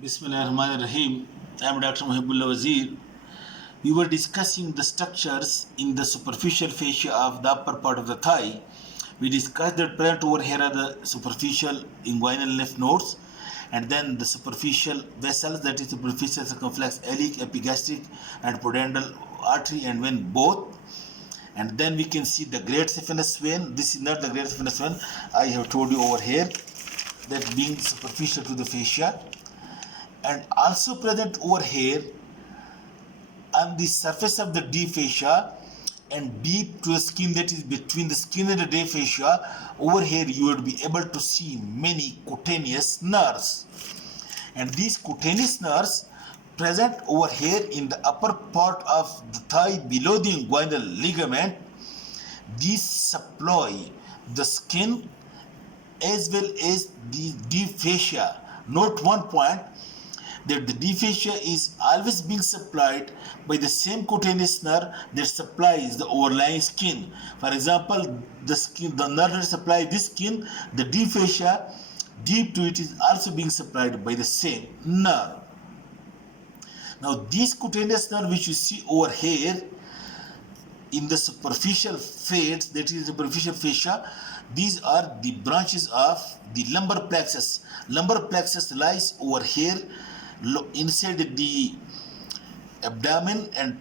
Bismillahirrahmanirrahim. I am Dr. Muhibbullah Wazir. We were discussing the structures in the superficial fascia of the upper part of the thigh. We discussed that present over here are the superficial inguinal lymph nodes, and then the superficial vessels, that is superficial circumflex iliac, epigastric, and pudendal artery and vein both. And then we can see the great saphenous vein. This is not the great saphenous vein. I have told you over here that being superficial to the fascia, and also present over here on the surface of the deep fascia and deep to the skin, that is between the skin and the deep fascia. Over here you would be able to see many cutaneous nerves, and these cutaneous nerves present over here in the upper part of the thigh below the inguinal ligament. These supply the skin as well as the deep fascia. Note one point, that the deep fascia is always being supplied by the same cutaneous nerve that supplies the overlying skin. For example, the nerve that supplies this skin, the deep fascia, deep to it, is also being supplied by the same nerve. Now, these cutaneous nerve which you see over here in the superficial face, that is superficial fascia, these are the branches of the lumbar plexus. Lumbar plexus lies over here inside the abdomen and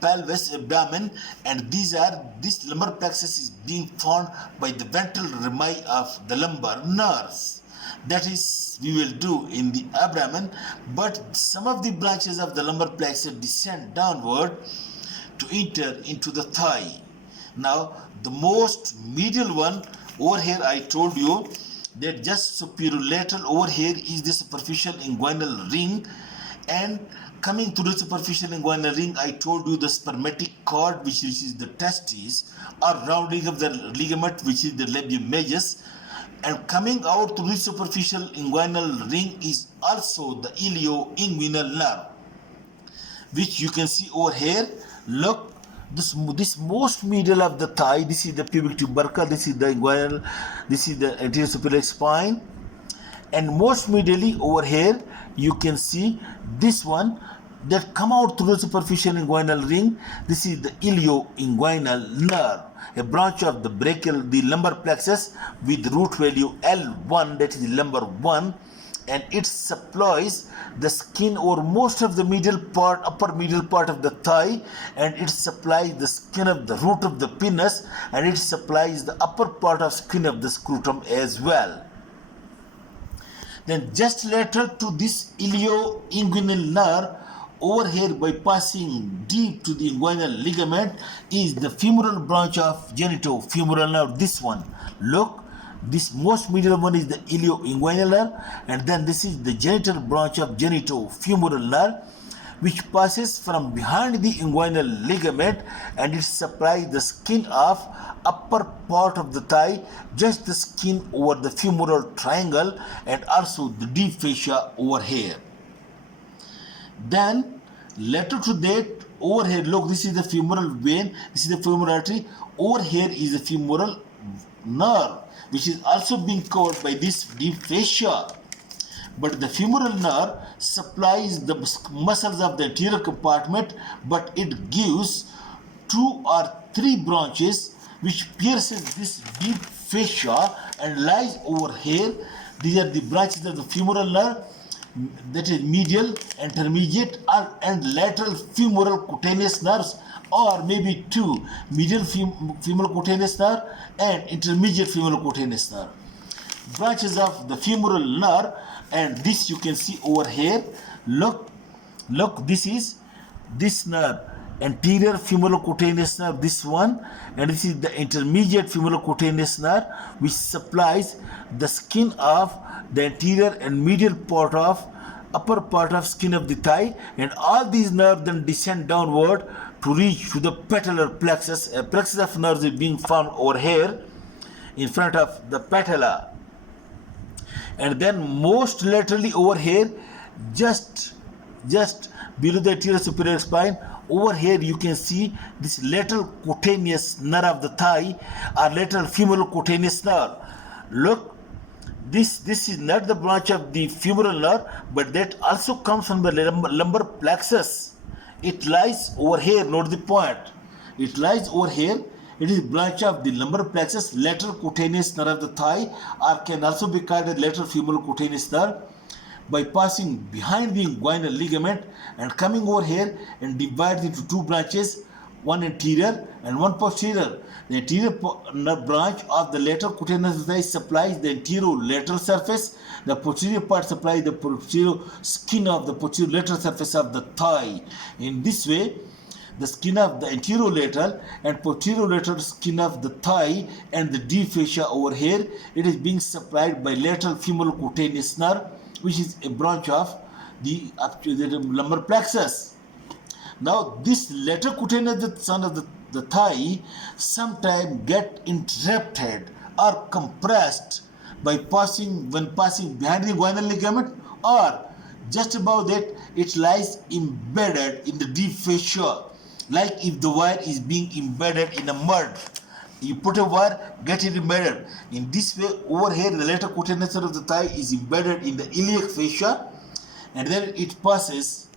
pelvis abdomen, and this lumbar plexus is being formed by the ventral rami of the lumbar nerves. That is, we will do in the abdomen, but some of the branches of the lumbar plexus descend downward to enter into the thigh. Now, the most medial one over here, I told you that just superolateral over here is the superficial inguinal ring, and coming to the superficial inguinal ring, I told you the spermatic cord which reaches the testes, or rounding of the ligament which is the labium majus, and coming out through the superficial inguinal ring is also the ilioinguinal nerve, which you can see over here. Look, this most medial of the thigh, this is the pubic tubercle, this is the inguinal, this is the anterior superior spine, and most medially over here you can see this one that come out through the superficial inguinal ring. This is the ilioinguinal nerve, a branch of the brachial, the lumbar plexus, with root value L1, that is the lumbar 1, and it supplies the skin or most of the medial part, upper medial part of the thigh, and it supplies the skin of the root of the penis, and it supplies the upper part of skin of the scrotum as well. Then just lateral to this ilioinguinal nerve, over here by passing deep to the inguinal ligament, is the femoral branch of genitofemoral nerve. This one, look, this most medial one is the ilioinguinal nerve, and then this is the genital branch of genitofemoral nerve, which passes from behind the inguinal ligament, and it supplies the skin of upper part of the thigh, just the skin over the femoral triangle, and also the deep fascia over here. Then lateral to that, over here, look, this is the femoral vein, this is the femoral artery, over here is the femoral nerve, which is also being covered by this deep fascia. But the femoral nerve supplies the muscles of the anterior compartment, but it gives 2 or 3 branches which pierces this deep fascia and lies over here. These are the branches of the femoral nerve, that is medial, intermediate, and lateral femoral cutaneous nerves, or maybe 2, medial femoral cutaneous nerve and intermediate femoral cutaneous nerve. Branches of the femoral nerve, and this you can see over here. Look, this is this nerve, anterior femoral cutaneous nerve, this one, and this is the intermediate femoral cutaneous nerve, which supplies the skin of the anterior and medial part of upper part of skin of the thigh, and all these nerves then descend downward to reach to the patellar plexus. A plexus of nerves is being formed over here in front of the patella, and then most laterally over here, just below the anterior superior spine, over here you can see this lateral cutaneous nerve of the thigh, or lateral femoral cutaneous nerve. Look, This is not the branch of the femoral nerve, but that also comes from the lumbar plexus. It lies over here. Note the point. It lies over here. It is branch of the lumbar plexus, lateral cutaneous nerve of the thigh, or can also be called the lateral femoral cutaneous nerve, by passing behind the inguinal ligament and coming over here and divided into two branches, one anterior and one posterior. The anterior branch of the lateral cutaneous thigh supplies the anterolateral surface. The posterior part supplies the posterior skin of the posterior lateral surface of the thigh. In this way, the skin of the anterolateral and posterolateral skin of the thigh and the deep fascia over here, it is being supplied by lateral femoral cutaneous nerve, which is a branch of the lumbar plexus. Now, this lateral cutaneous son of the thigh sometimes get interrupted or compressed by passing behind the inguinal ligament, or just above that it lies embedded in the deep fascia, like if the wire is being embedded in a mud. You put a wire, get it embedded. In this way, over here, the lateral cutaneous of the thigh is embedded in the iliac fascia, and then it passes